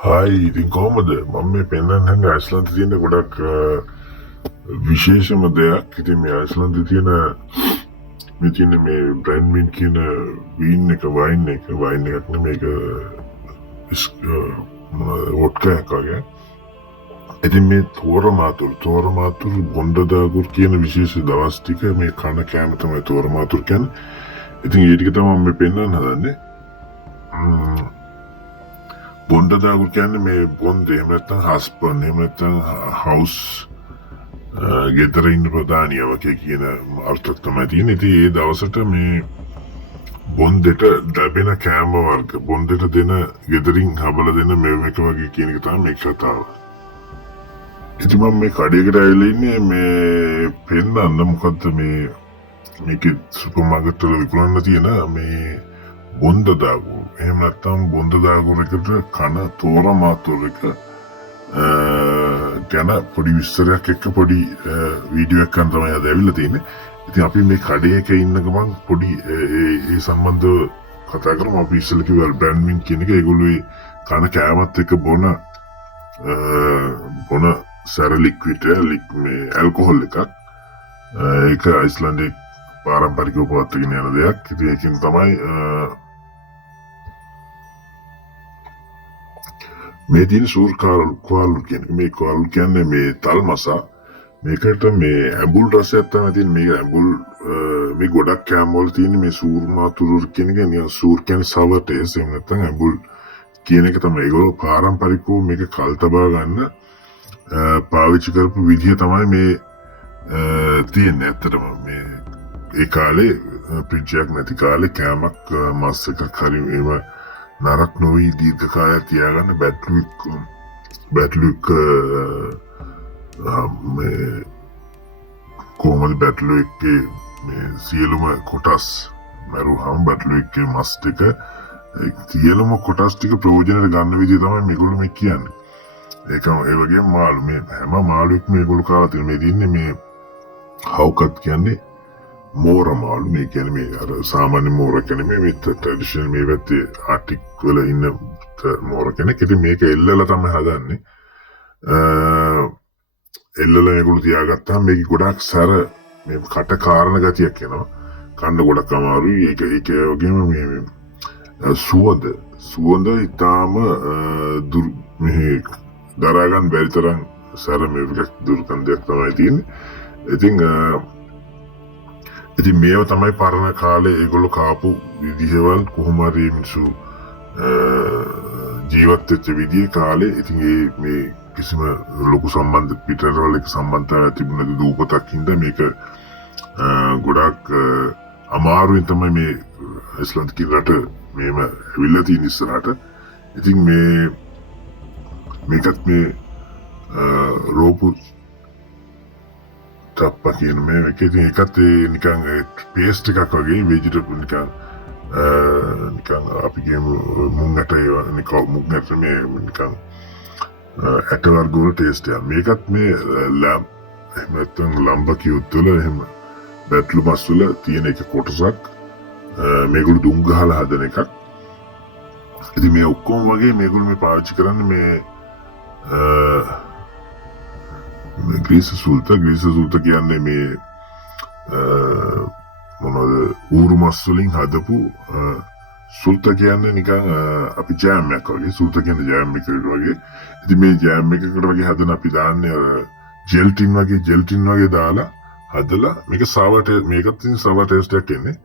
Hi ඉතින් කොහොමද මම මේ පෙන්වන්න හන්නේ අයිස්ලන්තේ තියෙන ගොඩක් විශේෂම දෙයක්. ඉතින් මේ අයිස්ලන්තේ තියෙන මේ බ්‍රෙන්වින් කියන වයින් එකක් නෙමෙයි වොඩ්කා එකක් වගේ. ඉතින් මේ තෝරමාතුර බොන්ඩදාගුර් කියන විශේෂ දවස් ටික මේ කන කෑම තමයි තෝරමාතුර කියන්නේ. ඉතින් ඒ ටික තමයි මම පෙන්වන්න හදන්නේ. Bóndadagur කියන්නේ මේ බොන්ද එහෙම නැත්නම් හස්බන්ඩ් එහෙම නැත්නම් හවුස් ගෙදර ඉන්න ප්‍රධානියා වගේ කියන අර්ථයක් තමයි තියෙන්නේ. ඉතින් ඒ දවසට මේ බොන්දෙට ලැබෙන කෑම වර්ග බොන්දෙට දෙන ගෙදරින් හබලා දෙන මේව එක වගේ කියන එක තමයි මේ කතාව. ඉතින් මම මේ කඩේකට ඇවිල්ලා ඉන්නේ මේ පෙන්නන්න මොකද්ද මේකේ සුපර් මාකට් වල විකුණන්න තියෙන මේ Bóndadagur එහෙම නැත්නම් Bóndadagur එකට කන Þorramatur එක ගැන පොඩි විස්තරයක් එක්ක පොඩි වීඩියෝ එකක් ගන්න තමයි අද ඇවිල්ලා තියෙන්නේ. ඉතින් අපි මේ කඩේක ඉන්න ගමන් පොඩි ඒ සම්බන්ධව කතා කරමු. අපි ඉස්සෙල්ලා කිව්වා බ්‍රෙන්වින් කියන එක ඒගොල්ලෝ කන කෑමත් එක්ක බොන සැර ලික්විඩ් මේ ඇල්කොහොල් එකක්. ඒක අයිස්ලන්ඩික් පාරම්පරිකව පවත්වාගෙන යන දෙයක්. ඉතින් ඒකෙන් තමයි මේ තියෙන සූර් කාලු කියන්නේ මේ තල් මසා. මේකට මේ ඇඹුල් රසයක් තමයි තියෙන්නේ. මේ ඇඹුල් මේ ගොඩක් කෑම වල තියෙන මේ සූර්මාතුරු කියන එක නිකන් සූර් කියන්නේ සවර් ටේස් එහෙම නැත්නම් ඇඹුල් කියන එක තමයි. ඒගොල්ලෝ පාරම්පරිකව මේක කල් තබා ගන්න පාවිච්චි කරපු විදිය තමයි මේ තියෙන්නේ. ඇත්තටම මේ ඒ කාලේ ප්‍රිජයක් නැති කාලේ කෑමක් මස් එකක් හරි එහෙම නරක් නොවි දීර්ඝ කාලයක් තියාගන්න බැට්ලුක් මේ කොහොමද බැට්ලුක්ගේ මේ සියලුම කොටස් මරුවහම බැට්ලුක්ගේ මස් ටික සියලුම කොටස් ටික ප්‍රයෝජනයට ගන්න විදිය තමයි මේගොල්ලෝ මේ කියන්නේ. ඒකම ඒ වගේම මාළු මේ හැම මාළුවෙක්ම මේගොල්ලෝ කාලා තියෙන මේ දින්නේ මේ හවුකත් කියන්නේ මෝර මාළු. මේ කියන්නේ මේ අර සාමාන්‍ය මෝර කියන්නේ මේ ට්‍රැඩිෂනල් මේ පැත්තේ ආටික් වල ඉන්න මෝර කෙනෙක්. ඉතින් මේක එල්ලලා තමයි හදන්නේ. එල්ලලා මේගොල්ලෝ තියාගත්තාම මේක ගොඩක් සැර මේ කට කාරණ ගතියක් එනවා. කන්න ගොඩක් අමාරුයි. ඒක වගේම මේ සුවඳ ඉතාම මේ දරා ගන්න බැරි තරම් සැර මේ දුර්ගන්ධයක් තමයි තියෙන්නේ. ඉතින් මේව තමයි පරණ කාලේ ඒගොල්ලෝ කාපු විදිහවල් කොහොම හරි මිනිස්සු ජීවත් වෙච්ච විදිහේ කාලේ. ඉතින් මේ කිසිම ලොකු සම්බන්ධ පිටරවල සම්බන්ධතාවයක් තිබුණේ දූපතක් හින්දා මේක ගොඩක් අමාරුවෙන් තමයි මේ අයිස්ලන්ත කියන රට මේම ඇවිල්ලා තියෙන ඉස්සරහට. ඉතින් මේකත් මේ රෝපු තප්පා කියන මේක ඉතින් ඒකත් නිකන් පේස්ට් එකක් වගේ වෙජිටබල් නිකන් අපි කියමු මුං ඇට මේ නිකන් ඇට වර්ග වල ටේස්ට් එක. මේකත් මේ එහෙම නැත්නම් ලම්බකියුත් වල එහෙම බැට්ලු මස් වල තියෙන එක කොටසක් මේගොල්ලෝ දුම් ගහලා හදන එකක්. ඉතින් මේ ඔක්කොම වගේ මේගොල්ලෝ මේ පාවිච්චි කරන්නේ මේ ග්‍රීස සුල්ත කියන්නේ මේ මොනවද ඌරු මස් වලින් හදපු සුල්ත කියන්නේ නිකන් අපි ජෑම් එකක් වගේ. සුල්ත කියන්නේ ජෑම් එකකට වගේ. ඉතින් මේ ජෑම් එකකට වගේ හදන අපි දාන්නේ ජෙල්ටින් වගේ දාලා හදලා මේක මේකත් සවර් ටේස්ට් එකක් එන්නේ.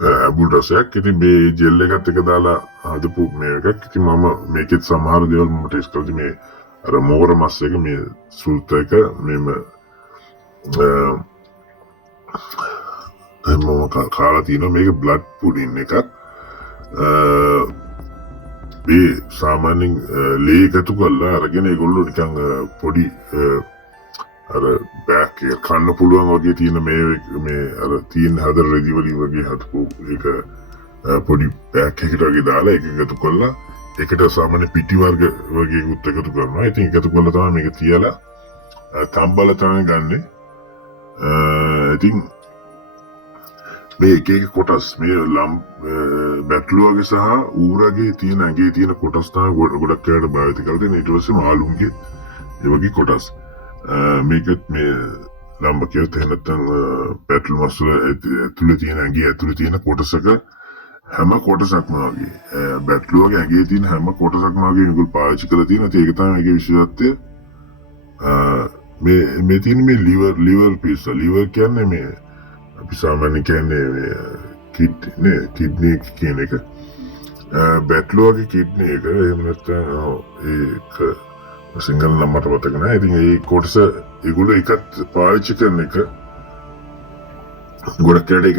ඇඹුල් රසයක්. ඉතින් මේ ජෙල් එකත් එක දාලා හදපු මේකක්. ඉතින් මම මේකෙත් සමහර දේවල් මම ටේස්ට් කරලා මේ අර මෝර මස් එක මේ සුල්ත එක මෙම මම කාලා තියෙනවා. මේක බ්ලඩ් පුඩින් එකක්. මේ සාමාන්‍යයෙන් ලේ එකතු කරලා අරගෙන ඒගොල්ලෝ නිකන් පොඩි අර බෑක් එක කන්න පුළුවන් වගේ තියෙන මේ අර තියෙන හදර රෙදි වලින් වගේ හදපු ඒක පොඩි බෑක් එකකට වගේ දාලා ඒක එකතු කරලා ඒකට සාමාන්‍ය පිටි වර්ග වගේ උත් එකතු කරනවා. ඉතින් එකතු කරලා තමයි මේක තියලා තම්බල තමයි ගන්නෙ. ඉතින් මේ එක එක කොටස් මේ ලම් බැටළුවගේ සහ ඌරගේ තියෙන ඇගේ තියෙන කොටස් තමයි ගොඩක් කරලා භාවිත කරලා තියෙන. ඊට පස්සේ මාළුන්ගේ ඒ වගේ කොටස් මේකත් මේ ලම්බ කියොත් එහෙම නැත්නම් බැටළු මස් වල ඇතුලේ තියෙන ඇගේ ඇතුලේ තියෙන කොටසක හැම කොටසක්ම වගේ බැටළුවගේ ඇගේ තියෙන හැම කොටසක්ම වගේ මේගොල්ලෝ පාවිච්චි කරලා තියෙනවා. ඒක තමයි මේකේ විශේෂත්වය. මේ තියෙන මේ liver piece liver කියන්නේ මේ අපි සාමාන්‍ය කියන්නේ කිඩ්නි කියන එක බැටළුවගේ කිඩ්නි එක එහෙම නැත්නම් ඒක සිංගල් නම් මට මතක නැහැ. ඉතින් ඒ කොටස ඒගොල්ලෝ එකත් පාවිච්චි කරන එක ගොඩක් කැඩ එක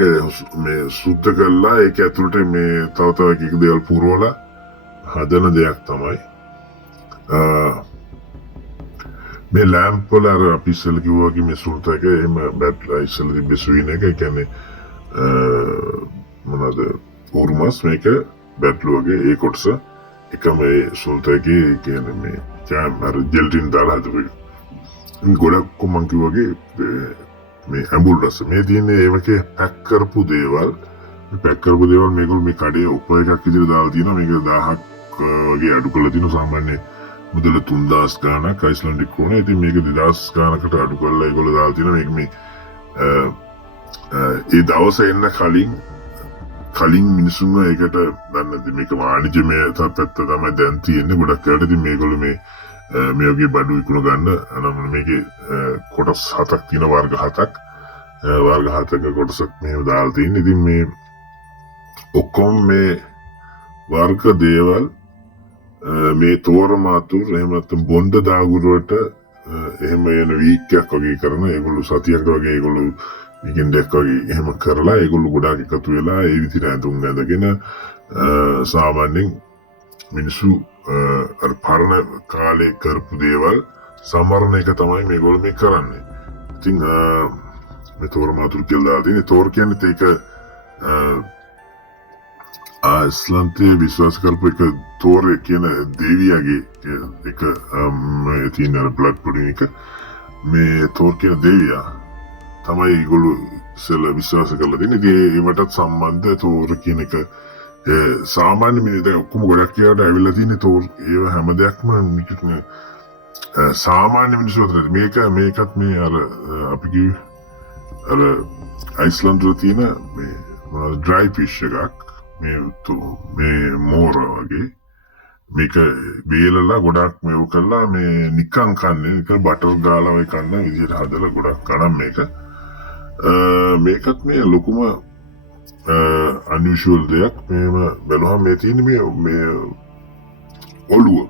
මේ සුද්ධ කරලා ඒක ඇතුළට මේ තව එක දේවල් පුරවලා හදන දෙයක් තමයි මේ ලෑම්ප් වල අර අපි ඉස්සෙල්ලා කිව්වා වගේ මේ සුල්ත එක එහෙම බැටලා ඉස්සෙල්ලා තිබ්බ ස්වින් එක කියන්නේ මොනවාද උරුමස් මේක බැටළුවගේ ඒ කොටස එකම ඒ සුල්ත එකේ කියන්නේ මේ ජෑම් අර ජෙල්ටින් දාලා හදපු එක. ගොඩක් කොමන් කිව්වා වගේ මේ ඇඹුල් රස මේ තියෙන්නේ ඒ වගේ පැක් කරපු දේවල් මේගොල්ලෝ මේ කඩේ උප එකක් විදිහට දාලා තියෙනවා. මේක 1000ක් වගේ අඩු කරලා තියෙනවා. සාමාන්‍ය මුදල 3000 ගාණක් Icelandic krona. ඉතින් මේක 2000 ගාණකට අඩු කරලා ඒගොල්ලෝ දාලා තියෙනවා. මේක මේ ඒ දවස එන්න කලින් මිනිසුන්ව ඒකට දන්නේ මේක වාණිජමය පැත්ත තමයි දැන් තියෙන්නේ. ගොඩක් අයට ඉතින් මේගොල්ලෝ මේ වගේ බඩු විකුණ ගන්න නම් මේකේ කොටස් 7ක් තියෙන වර්ග 7ක් කොටසක් මෙහෙම දාලා තියෙන්නේ. ඉතින් මේ ඔක්කොම මේ වර්ග දේවල් මේ Þorramatur එහෙම නැත්නම් Bóndadagur වලට එහෙම යන වීක් එකක් වගේ කරන ඒගොල්ලෝ සතියක් වගේ ඒගොල්ලෝ වීකෙන්ඩ් එකක් වගේ එහෙම කරලා ඒගොල්ලෝ ගොඩාක් එකතු වෙලා ඒ විදිහට ඇඳුම් ඇඳගෙන සාමාන්‍යයෙන් මිනිස්සු අර පරණ කාලේ කරපු දේවල් සමරන එක තමයි මේගොල්ලෝ මේ කරන්නේ. ඉතින් මේ Þorramatur කියලා දාලා තියෙන්නේ. Þorri කියන්නේ ඒක Icelandයේ විශ්වාස කරපු එක Þorri කියන දෙවියගේ එක තියෙන බ්ලඩ් පුඩින් එක මේ Þorri කියන දෙවියා තමයි ඒගොල්ලෝ ඉස්සෙල්ලා විශ්වාස කරලා තියෙන්නේ. ඉතින් ඒවටත් සම්බන්ධ Þorri කියන එක සාමාන්‍ය මිනිස්සු ඔක්කොම ගොඩක් කියලාට ඇවිල්ලා තියෙන්නේ Þorri ඒව හැම දෙයක්ම නිකන් සාමාන්‍ය මිනිස්සු අතර මේකත් මේ අර අපි කිව්වේ අර අයිස්ලන්ඩ් වල තියෙන මේ ඩ්‍රයි ෆිෂ් එකක් මේ මෝර වගේ මේක බේලලා ගොඩක් මේව කළා මේ නිකන් කන්නේ නිකන් බටර් ගාලා ඔය කන්න විදිහට හදලා ගොඩක් කනම් මේකත් මේ ලොකුම unusual දෙයක්. මේව බලුවම මේ තියෙන මේ ඔළුව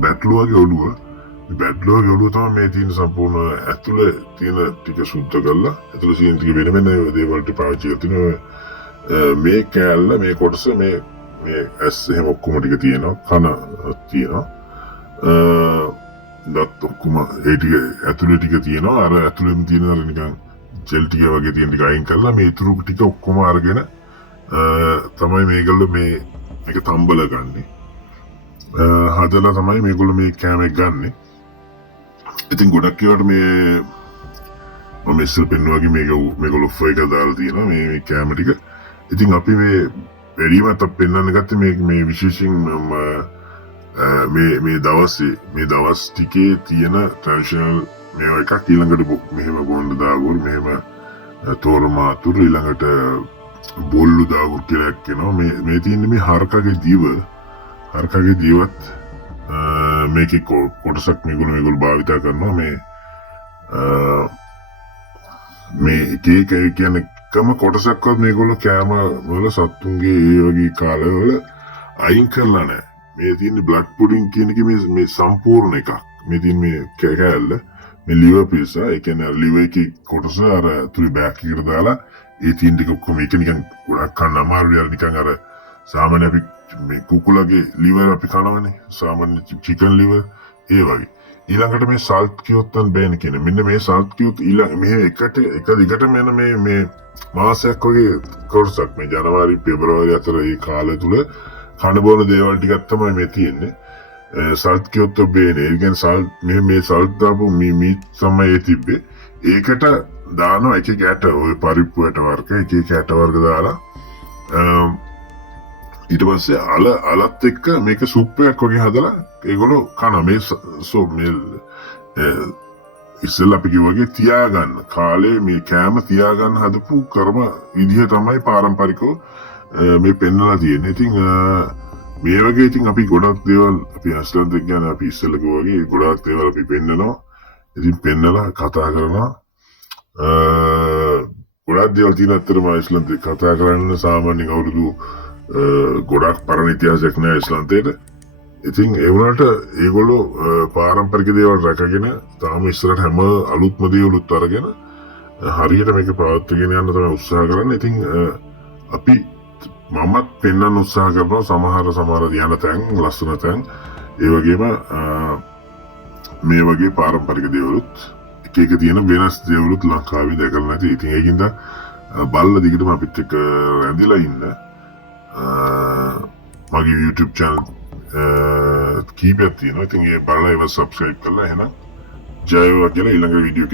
බැටළුවගේ ඔළුව තමයි මේ තියෙන සම්පූර්ණ ඇතුළේ තියෙන ටික සුද්ධ කරලා ඇතුළේ තියෙන ටික වෙන දේවල්ට පාවිච්චි කරනවා. මේ කෑල්ල මේ කොටස මේ ඇස් එහෙම ඔක්කොම ටික තියෙනවා. කන තියෙනවා. දත් ඔක්කොම ඒ ටික ඇතුළේ ටික තියෙනවා. අර ඇතුළෙන් තියෙන අර නිකන් ජෙල් ටික වගේ තියෙන ටික අයින් කරලා මේ ඉතුරු ටික ඔක්කොම අරගෙන තමයි මේගොල්ලෝ මේක තම්බල ගන්නෙ. හදලා තමයි මේගොල්ලෝ මේ කෑම එක ගන්නෙ. ඉතින් ගොඩක් ඒවාට මම ඉස්සෙල් පෙන්නුවාගේ මේගොල්ලෝ ෆෝ එක දාලා තියෙනවා මේ කෑම ටික. ඉතින් අපි මේ වැඩිමත් පෙන්වන්න ගත්තේ මේ විශේෂයෙන් මේ දවස් ටිකේ තියෙන ට්‍රැඩිෂනල් මේව එකක්. ඊළඟට මෙහෙම Bóndadagur මෙහෙම Þorramatur ඊළඟට Bóndadagur කියලා කියනවා. මේ තියෙන්නේ මේ හරකගේ දිවත් මේකේ කොටසක් මේගොල්ලෝ භාවිත කරනවා. මේ එක කියන්නේ එකම කොටසක්වත් මේගොල්ලෝ කෑම වල සත්තුන්ගේ ඒ වගේ කාලවල අයින් කරලා නැහැ. මේ තියෙන්නේ බ්ලඩ් පුඩින් කියන එක මේ සම්පූර්ණ එකක්. මේ තියෙන මේ කෑල්ල මේ liver piece ඒ කියන්නේ liver එකේ කොටස අර තුලි බෑක් එකට දාලා ඒ තියෙන ටික ඔක්කොම ඒක නිකන් ගොඩක් කන්න අමාරුයි. නිකන් අර සාමාන්‍ය අපි මේ කුකුලගේ liver අපි කනවනේ සාමාන්‍ය chicken liver ඒ වගේ. ඊළඟට මේ salt කියොත් නම් බෑනේ කියන්නේ. මෙන්න මේ salt කියොත් මේ එක දිගටම යන මේ මාසයක් වගේ කොටසක් මේ ජනවාරි පෙබරවාරි අතර මේ කාලය තුල කන බොන දේවල් ටිකක් තමයි මේ තියෙන්නේ. salt කියොත් බෑනේ. ඒ කියන්නේ salt මේ salt දාපු මීට් තමයි තිබ්බේ. ඒකට දානවා එක එක ඇට ඔය පරිප්පු ඇට වර්ග එක එක ඇට වර්ග දාලා ඊට පස්සේ අලත් එක්ක මේක සුප් එකක් වගේ හදලා ඒගොල්ලෝ කන මේ ඉස්සෙල්ලා අපි කිව්වාගේ තියාගන්න කාලේ මේ කෑම තියාගන්න හදපු කර්ම විදිහ තමයි පාරම්පරිකව මේ පෙන්නලා තියෙන්නේ. ඉතින් මේ වගේ ඉතින් අපි ගොඩක් දේවල් අපි අයිස්ලන්ත ගැන අපි ඉස්සෙල්ලා කිව්වා වගේ ගොඩක් දේවල් අපි පෙන්නනවා. ඉතින් පෙන්නලා කතා කරනවා. ගොඩක් දේවල් තියෙන අතරම අයිස්ලන්තේ කතා කරන්න සාමාන්‍යයෙන් අවුරුදු ගොඩක් පරණ ඉතිහාසයක් නෑ අයිස්ලන්තේට. ඉතින් ඒ වුණාට ඒගොල්ලෝ පාරම්පරික දේවල් රැකගෙන තාම ඉස්සරහට හැම අලුත්ම දේවලුත් අරගෙන හරියට මේක පවත්වාගෙන යන්න තමයි උත්සාහ කරන්නේ. ඉතින් අපි මමත් පෙන්වන්න උත්සාහ කරනවා සමහර ධ්‍යාන තැන් ලස්සන තැන් ඒ වගේම මේ වගේ පාරම්පරික දේවලුත් එක එක තියෙන වෙනස් දේවලුත් ලංකාවේ දැකලා නැති. ඉතින් ඒකින්ද බල්ල දිගටම අපිත් එක්ක රැඳිලා ඉන්න. මගේ YouTube channel කීපයක් තියෙනවා. ඉතින් ඒ බලලා ඒව subscribe කරලා එහෙනම් ජය වේවා කියලා ඊළඟ වීඩියෝ